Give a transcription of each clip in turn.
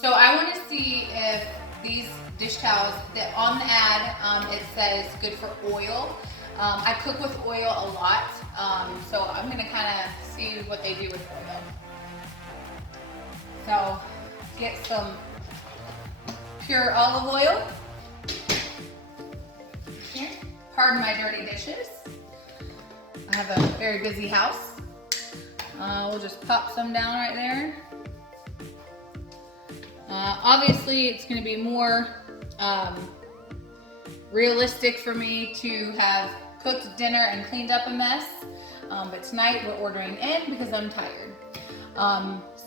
So I want to see if these dish towels, that on the ad, it says good for oil. I cook with oil a lot, so I'm going to kind of see what they do with oil. So get some pure olive oil. Here. Pardon my dirty dishes. I have a very busy house. We'll just pop some down right there. Obviously, it's going to be more realistic for me to have cooked dinner and cleaned up a mess, but tonight we're ordering in because I'm tired.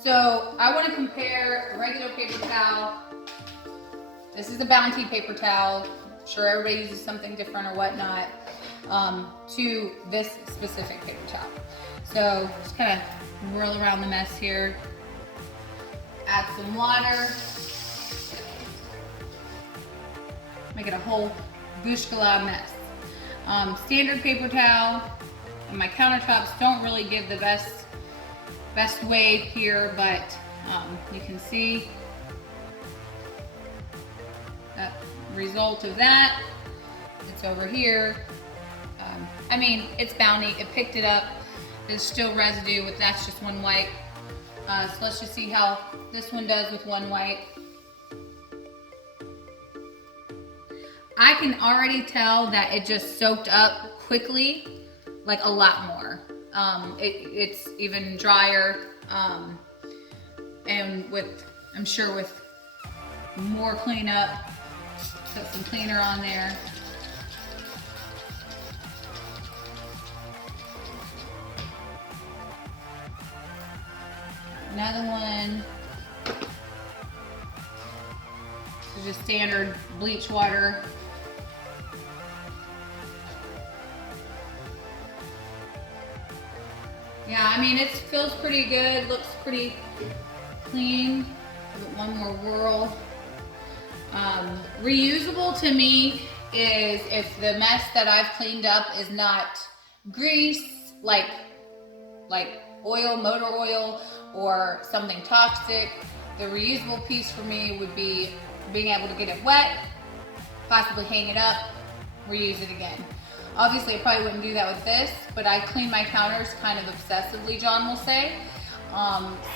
So I want to compare a regular paper towel. This is a Bounty paper towel. I'm sure everybody uses something different or whatnot, to this specific paper towel. So just kind of whirl around the mess here. Add some water. Make it a whole bushkala mess. Standard paper towel, and my countertops don't really give the best wave here, but you can see the result of that. It's over here. I mean, it's Bounty. It picked it up. There's still residue, but that's just one wipe. So let's just see how this one does with one wipe. I can already tell that it just soaked up quickly, like a lot more. It's even drier, and with, I'm sure with more cleanup, put some cleaner on there. Another one. This is just standard bleach water. Yeah, I mean, it feels pretty good, looks pretty clean. Give it one more whirl. Reusable to me is if the mess that I've cleaned up is not grease, like oil, motor oil, or something toxic. The reusable piece for me would be being able to get it wet, possibly hang it up, reuse it again. Obviously, I probably wouldn't do that with this, but I clean my counters kind of obsessively, John will say.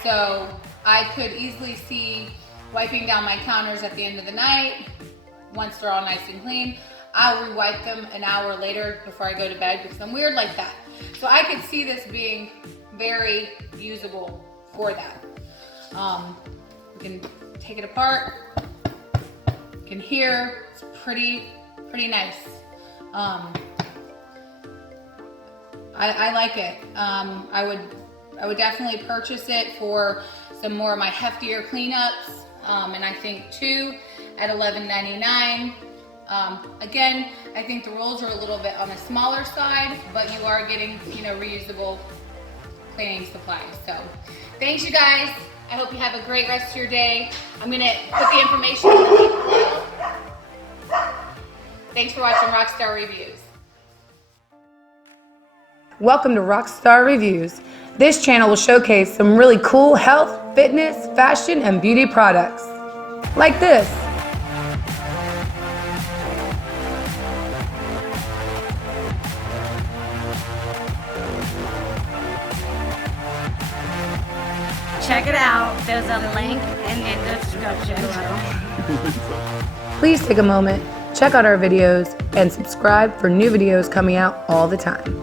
So I could easily see wiping down my counters at the end of the night. Once they're all nice and clean, I'll re-wipe them an hour later before I go to bed because I'm weird like that. So I could see this being very usable for that. You can take it apart. You can hear it's pretty nice. I like it. I would definitely purchase it for some more of my heftier cleanups, and I think 2 at $11.99. Again, I think the rolls are a little bit on the smaller side, but you are getting, reusable cleaning supplies. So thanks, you guys. I hope you have a great rest of your day. I'm gonna put the information in the link below. Thanks for watching Rockstar Reviews. Welcome to Rockstar Reviews. This channel will showcase some really cool health, fitness, fashion, and beauty products. Like this. Check it out. There's a link in the description below. Please take a moment, check out our videos, and subscribe for new videos coming out all the time.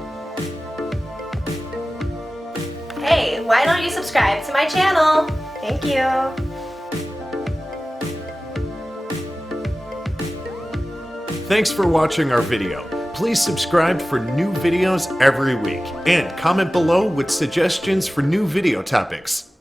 Hey, why don't you subscribe to my channel? Thank you. Thanks for watching our video. Please subscribe for new videos every week and comment below with suggestions for new video topics.